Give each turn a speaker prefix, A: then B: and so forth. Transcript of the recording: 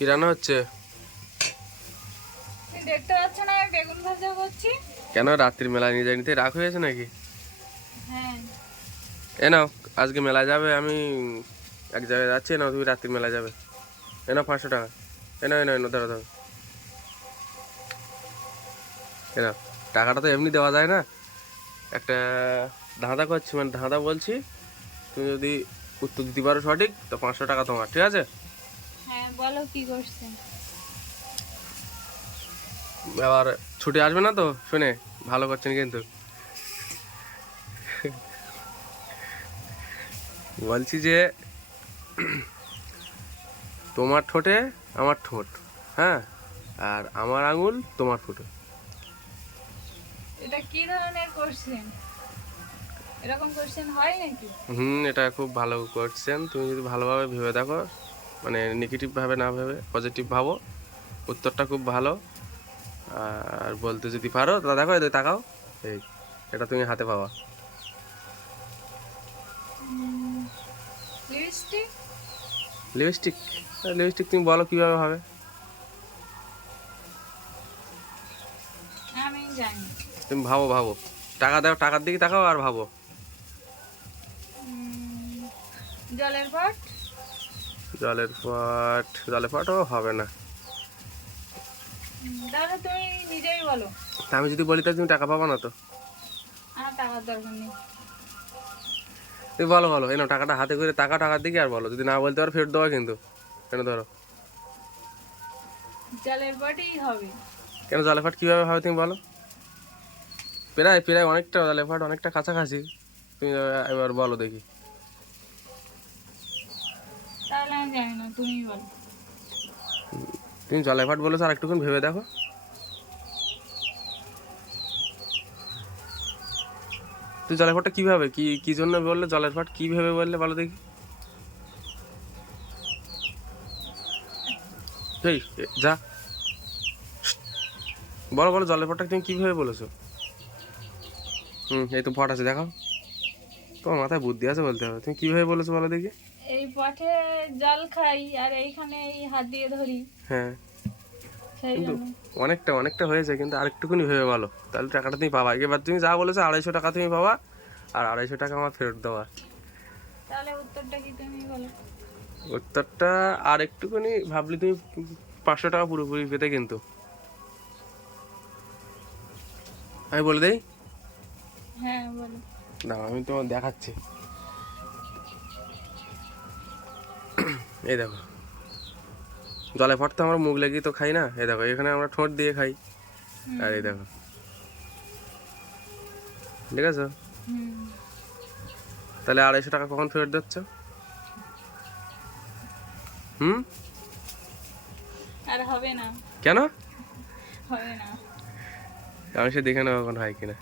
A: কি রান্না হচ্ছে?
B: দেখতে পাচ্ছ না আমি বেগুন ভাজা করছি।
A: কেন রাত্রির মেলা নিয়ে যায়নি? তো রাগ হয়েছে নাকি?
B: হ্যাঁ।
A: এ নাও আজকে মেলা যাবে আমি এক জায়গায় যাচ্ছি না তুমি রাত্রির মেলা যাবে। এ নাও পাঁচশো টাকা। এ নাও এ নাও নাও, ধরো ধরো। এ নাও টাকাটা তো এমনি দেওয়া যায় না। একটা ধাঁধা করছি মানে ধাঁধা বলছি তুমি যদি উত্তর দিতে পারো সঠিক তো পাঁচশো টাকা তোমার ঠিক আছে?
B: বলো কি করছে?
A: ছুটি আসবে না তো? শুনে ভালো করছেন কিন্তু। বলছি যে তোমার ঠোঁটে আমার ঠোঁট হ্যাঁ? আর আমার আঙুল তোমার ঠোঁটে
B: এটা কি ধরনের কোশ্চেন এরকম কোশ্চেন হয় নাকি?
A: হুম এটা খুব ভালো করছেন তুমি যদি ভালোভাবে ভেবে দেখো মানে নেগেটিভ ভাবে না ভেবে পজিটিভ ভাবো। উত্তরটা খুব ভালো। আর বলতে যদি পারো তা দেখো এদের তাকাও। এই এটা তুমি হাতে পাওয়া
B: লিপস্টিক
A: লিপস্টিক তুমি বলো কীভাবে হবে? তুমি ভাবো ভাবো। টাকা দাও টাকার দিকে তাকাও আর ভাবো।
B: জলের পট?
A: জলের পট জলের পটও হবে না।
B: তুমি নিজেই বলো।
A: তা আমি যদি বলি তাহলে তুমি টাকা পাবো না তো?
B: টাকার দরকার নেই।
A: তুমি বলো বলো এই টাকাটা হাতে করে টাকা টাকার দিকে আর বলো। যদি না বলতে পারো ফেরত দেওয়া কিন্তু। কেন ধরো?
B: জলের পটেই হবে।
A: কেন জলের পাট কীভাবে হবে তুমি বলো? প্রায় প্রায় অনেকটা জলের পাট অনেকটা কাছাকাছি। তুমি এবার বলো দেখি
B: তাহলে আমি জানি না তুমি বলো।
A: তুমি জলের পাট বলেছ, আর একটুক্ষণ ভেবে দেখো। তুই জলের পাটটা কীভাবে কি কি জন্য বললে? জলের পাট কি ভেবে বললে? বলো দেখি। এই যা। বলো বলো জলের পাটটা তুমি কীভাবে বলেছ? হুম, এই তো ফট আছে, দেখাও। তোমার মাথায় বুদ্ধি আছে বলতে হবে। তুমি কীভাবে বলেছ বলো দেখি।
B: এই পটে জল খাই আর এইখানে এই হাত দিয়ে ধরি।
A: হ্যাঁ। কিন্তু অনেকটা অনেকটা হয়েছে কিন্তু আরেকটুকুনি ভেবে বলো। তাহলে টাকাটা তুমি পাবা। এবার তুমি যা বলেছ আড়াইশো টাকা তুমি পাবা আর আড়াইশো টাকা আমার ফেরত দেওয়া।
B: তাহলে উত্তরটা কি তুমি বলো?
A: উত্তরটা আর একটুখানি ভাবলি তুমি পাঁচশো টাকা পুরোপুরি পেতে কিন্তু। আমি বলে দেই?
B: হ্যাঁ বলো।
A: দাঁড়াও আমি তোমার দেখাচ্ছি। এই দেখো। জলে ফট তো আমরা মুখ লেগে তো খাই না? এই দেখো এখানে আমরা ঠোঁট দিয়ে খাই। আর এই দেখো। ঠিক আছে? তাহলে আড়াইশো টাকা কখন ফেরত দিচ্ছ? হুম?
B: আর হবে না।
A: কেন?
B: হবে না।
A: আমি সে দেখে নেব এখন হয় কিনা।